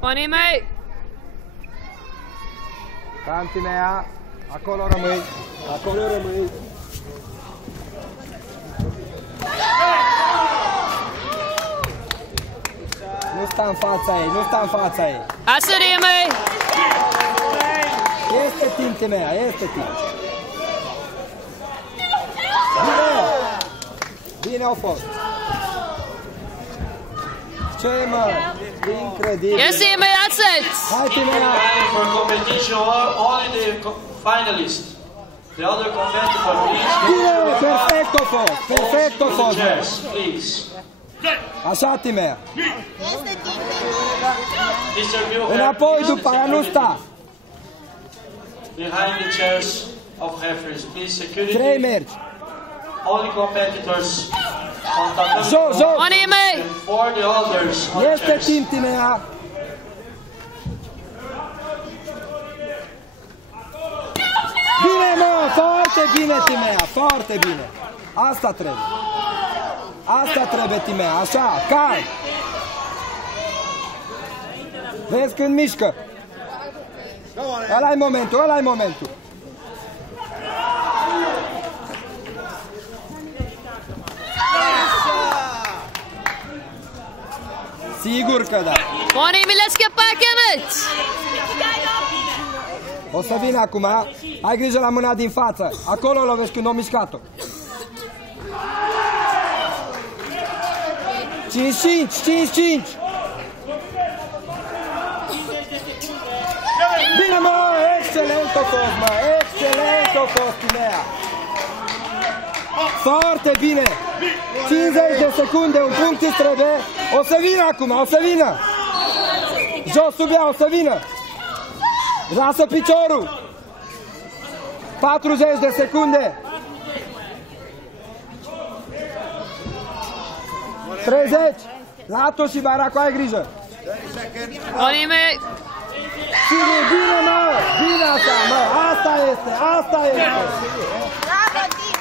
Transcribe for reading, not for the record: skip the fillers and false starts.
Funny, mate. Tanti mea, acolo rămâi, acolo rămâi. Nu sta în fața ei, nu sta în fața ei. That's it, Amy. Este timp, Timea, este timp. Bine! Bine au fost. Ce mă? Incredibil. Yes, Amy, that's it. Hai, Timea! For competition, only the finalists. The other competitor, please. Bine! Perfect a fost! Perfect a fost! Chairs, please. Așa, Timea. Mr. Bucher, Înapoi please, după aia, nu sta. behind the chairs of referees, please. Security. 3 mergi. Only competitors on top of Jos, jos! Funny, mate. for the others on Este chairs. timp, Timea. Bine, mă! Foarte bine, Timea! Foarte bine! Asta trebuie. Asta trebuie, Timea. Așa, cai! Vezi când mișcă. Ăla-i momentul, ăla-i momentul. Sigur că da. Funny, Amy, let's get back in it. O să vină acum. Ai grijă la mâna din față. Acolo lovești când o mișcat-o. 5-5. Bine, mă! Excelent a fost, mă! Excelent a fost, Timea! Foarte bine! 50 de secunde, un punct îți trebuie. O să vină acum, o să vină! Jos sub ea, o să vină! Lasă piciorul! 40 de secunde! 30! Lato și Baracu, ai grijă! Funny, mate. Sigur, bine, mă! Bine asta, mă! Asta este! Asta este! Bravo, Tim!